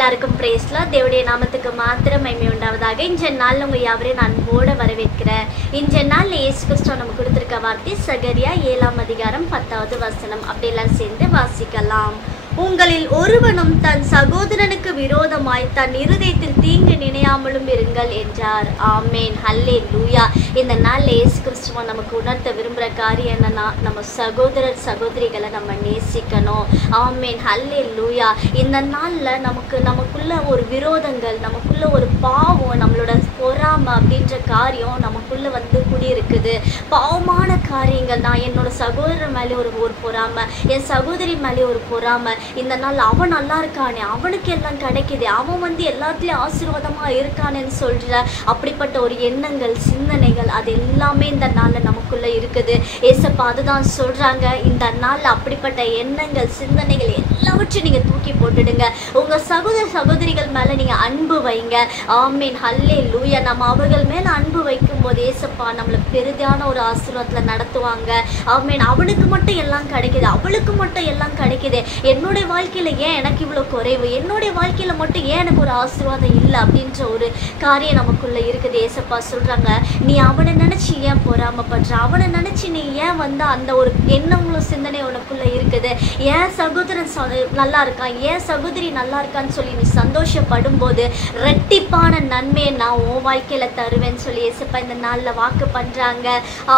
எல்லாருக்கும் பிரேஸ்ல தேவனுடைய நாமத்துக்கு மாத்திரம் மகிமை உண்டாவதாக. இன்றைய நாள் உங்க யாவரையும் நான் அன்போடு வரவேற்கிறேன். இன்றைய நாள் இயேசு கிறிஸ்து நம்ம கொடுத்திருக்க வார்த்தை சகரியா 7ஆம் அதிகாரம் 10வது வசனம். அப்படியெல்லாம் சேர்ந்து வாசிக்கலாம். உங்களில் ஒருவனும் தன் சகோதரனுக்கு விரோதமாய் தன் இருதயத்தில் தீங்கு நினையாமலும் இருங்கள் என்றார். ஆமேன், ஹல்லேலூயா. இந்த நாள் இயேசு கிறிஸ்துவ நமக்கு உணர்த்த விரும்புகிற காரியம் என்னன்னா, நம்ம சகோதரர் சகோதரிகளை நம்ம நேசிக்கணும். ஆமேன், ஹல்லேலூயா. இந்த நாளில் நமக்குள்ள ஒரு விரோதங்கள், நமக்குள்ள ஒரு பாவம், நம்மளோட பொறாமை அப்படின்ற காரியம் நமக்குள்ள குடியிருக்குது. பாவமான காரியங்கள். நான் என்னோட சகோதரர் மேலே ஒரு பொறாமை, என் சகோதரி மேலே ஒரு பொறாமை. இந்த நாள் அவன் நல்லா இருக்கானே, அவனுக்கு எல்லாம் கிடைக்குது, அவன் எல்லாத்துலயும் ஆசீர்வாதமா இருக்கானேன்னு சொல்ற அப்படிப்பட்ட ஒரு எண்ணங்கள், சிந்தனைகள், அது எல்லாமே இந்த நாள்ல நமக்குள்ள இருக்குது. ஏசப்பா அதுதான் சொல்றாங்க. இந்த நாள்ல அப்படிப்பட்ட எண்ணங்கள், சிந்தனைகள் எல்லாவற்றையும் நீங்க தூக்கி போட்டுடுங்க. உங்க சகோதர சகோதரிகள் மேல நீங்க அன்பு வைங்க. ஆமீன், ஹல்லேலூயா. நம்ம அவர்கள் மேல அன்பு வைக்கும் போது ஏசப்பா நம்மளை பெரிதான ஒரு ஆசீர்வாதத்துல நடத்துவாங்க. ஆமீன். அவனுக்கு மட்டும் எல்லாம் கிடைக்குது, அவளுக்கு மட்டும் எல்லாம் கிடைக்குது, என்னுடைய வாழ்க்கையில ஏன் எனக்கு இவ்வளவு குறைவு, என்னுடைய வாழ்க்கையில மட்டும் ஏன் எனக்கு ஒரு ஆசீர்வாதம் இல்லை அப்படின்ற ஒரு காரியம் நமக்குள்ள இருக்குது. ஏசப்பா சொல்றாங்க, நீ அவனை நினைச்சு ஏன் பொறாமப்படுற, அவனை நினைச்சு நீ ஏன் அந்த ஒரு எண்ணங்களும் சிந்தனை உனக்குள்ள இருக்குது. ஏன் சகோதரன் நல்லா இருக்கான், ஏன் சகோதரி நல்லா இருக்கான்னு சொல்லி நீ சந்தோஷப்படும் போது ரெட்டிப்பான நன்மையை நான் உன் வாழ்க்கையில தருவேன்னு சொல்லி ஏசப்பா இந்த நாள்ல வாக்கு பண்றாங்க.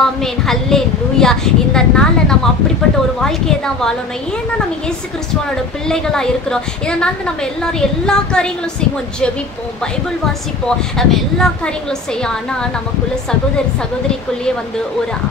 ஆமேன், ஹல்லேலூயா. இந்த நாள்ல நம்ம அப்படிப்பட்ட ஒரு வாழ்க்கையை தான் வாழணும். ஏன்னா நம்ம இயேசு கிறிஸ்துவனோட பிள்ளைகளா இருக்கிறோம். இதனால நம்ம எல்லாரும் எல்லா காரியங்களும் செய்வோம், ஜெபிப்போம், பைபிள் வாசிப்போம், நம்ம எல்லா காரியங்களும் செய்யும். ஆனா நமக்குள்ள சகோதரிக்குள்ளேயே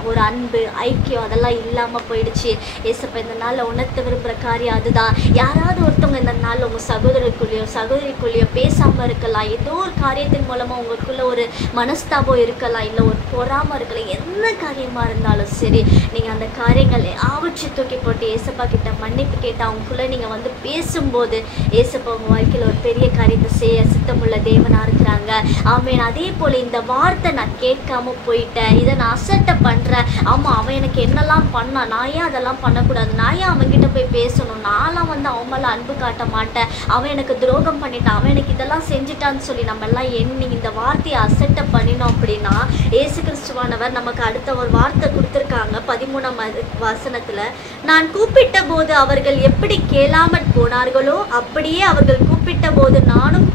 ஒரு அன்பு, ஐக்கியம் அதெல்லாம் இல்லாம போயிடுச்சு. ஏசப்பா இந்த நாள்ல உணர்த்த விரும்புற காரியம் அதுதான். யாராவது ஒருத்தவங்க இந்த நாள் உங்க சகோதரிக்குள்ளேயோ பேசாம இருக்கலாம், ஏதோ ஒரு காரியத்தின் மூலமா உங்களுக்குள்ள ஒரு மனஸ்தாபம் இருக்கலாம், இல்லை ஒரு பொறாம இருக்கலாம். என்ன காரியமா இருந்தாலும் சரி, நீங்க அந்த காரியங்கள் ஆவற்றை தூக்கி போட்டு ஏசப்பா கிட்ட மன்னிப்பு கேட்டு அவங்களுக்குள்ள நீங்க பேசும்போது ஏசப்பா உங்க வாழ்க்கையில ஒரு பெரிய காரியத்தை செய்ய சித்தமுள்ள தேவனா இருக்கிறாங்க. ஆமேன். அதே போல இந்த வார்த்தை நான் கேட்காம போயிட்டேன், இதை நான் அசட்டை பண்றேன், ஆமா அவன் எனக்கு என்னெல்லாம் பண்ணா, நான் ஏன் அதெல்லாம் பண்ணக்கூடாது, நான் ஏன் அவன்கிட்ட போய் பேசணும், நான்லாம் அவன் மேல அன்பு காட்ட மாட்டேன், அவன் எனக்கு துரோகம் பண்ணிட்டான், அவன் எனக்கு இதெல்லாம் செஞ்சுட்டான்னு சொல்லி நம்ம எல்லாம் எண்ணி இந்த வார்த்தையை அசட்டை பண்ணினோம் அப்படின்னா, ஏசு கிறிஸ்துவானவர் நமக்கு அடுத்த ஒரு வார்த்தை கொடுத்துருக்காங்க. 13ஆம் வசனத்துல, நான் கூப்பிட்ட போது அவர்கள் எப்படி கேளாமல் போனார்களோ அப்படியே அவர்கள் கூப்பிட்ட போது நானும்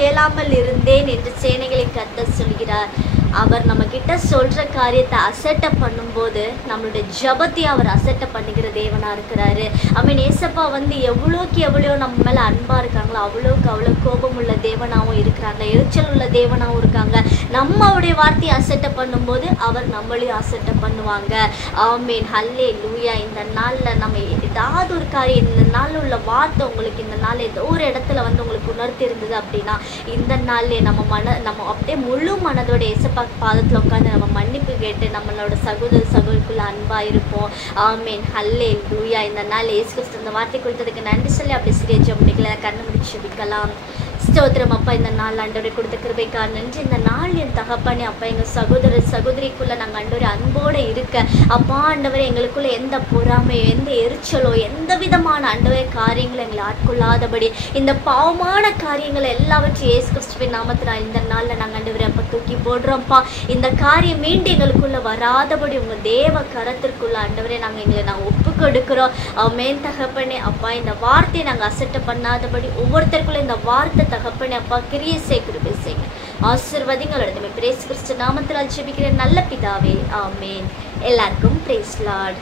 கேளாமல் இருந்தேன் என்று சேனைகளின் கர்த்தர் சொல்கிறார். அவர் நம்ம கிட்ட சொல்ற காரியத்தை அசட்டை பண்ணும்போது நம்மளுடைய ஜபத்தை அவர் அசட்டை பண்ணுகிற தேவனா இருக்கிறாரு. மீன் ஏசப்பா எவ்வளோக்கு எவ்வளோ நம்ம மேல அன்பா இருக்காங்களோ அவ்வளோக்கு அவ்வளோ கோபம் உள்ள தேவனாவும் இருக்கிறாங்க, எரிச்சல் உள்ள தேவனாவும் இருக்காங்க. நம்ம அவருடைய வார்த்தையை அசட்டை பண்ணும்போது அவர் நம்மளையும் அசட்டை பண்ணுவாங்க. ஆமீன், ஹல்லேலூயா. இந்த நாள்ல நம்ம ஏதாவது ஒரு காரியம், இந்த நாள்ல உள்ள வார்த்தை உங்களுக்கு இந்த நாள் ஏதோ ஒரு இடத்துல உங்களுக்கு உணர்த்தி இருந்தது அப்படின்னா, இந்த நாள்லயே நம்ம அப்படியே முழு மனதோட ஏசப்பா பாதத்தில் உட்காந்து நம்ம மன்னிப்பு கேட்டு நம்மளோட சகோதரிக்குள்ள அன்பா இருப்போம். ஆமீன், ஹல்லேலூயா. இந்த நாள் இயேசு கிறிஸ்து இந்த வார்த்தை கொடுத்ததுக்கு நன்றி சொல்லி அப்படி சிறிய ஜெபங்களை கண்ணு முடிச்சு ஜெபிக்கலாம். ஸ்தோத்திரம் அப்பா, இந்த நாள் ஆண்டவரை கொடுத்த கிருபைக்கா நன்றி. இந்த நாள் என் தகப்பனே அப்பா, எங்கள் சகோதரிக்குள்ள நாங்கள் ஆண்டவரை அன்போடு இருக்க அப்பா ஆண்டவரை எங்களுக்குள்ள எந்த பொறாமையோ, எந்த எரிச்சலோ, எந்த விதமான ஆண்டவரை காரியங்களை எங்களை ஆட்கொள்ளாதபடி இந்த பாவமான காரியங்களை எல்லாவற்றையும் இயேசு கிறிஸ்துவின் நாமத்தில் இந்த நாளில் நாங்கள் ஆண்டவரை அப்போ தூக்கி போடுறோம்ப்பா. இந்த காரியம் மீண்டும் எங்களுக்குள்ள வராதபடி உங்கள் தேவ கரத்திற்குள்ள ஆண்டவரை நாங்கள் ஒப்பு கொடுக்கிறோம். மேன் தகப்பனே அப்பா, இந்த வார்த்தையை நாங்கள் அசட்டை பண்ணாதபடி ஒவ்வொருத்தருக்குள்ள இந்த வார்த்தை தகப்பனே அப்பா கிரியை செய்யுங்க. ஆசீர்வாதங்களோட பிரேஸ் கிறிஸ்து நாமத்தில் ஜெபிக்கிற நல்ல பிதாவே. ஆமேன். எல்லாருக்கும் பிரேஸ் லார்ட்.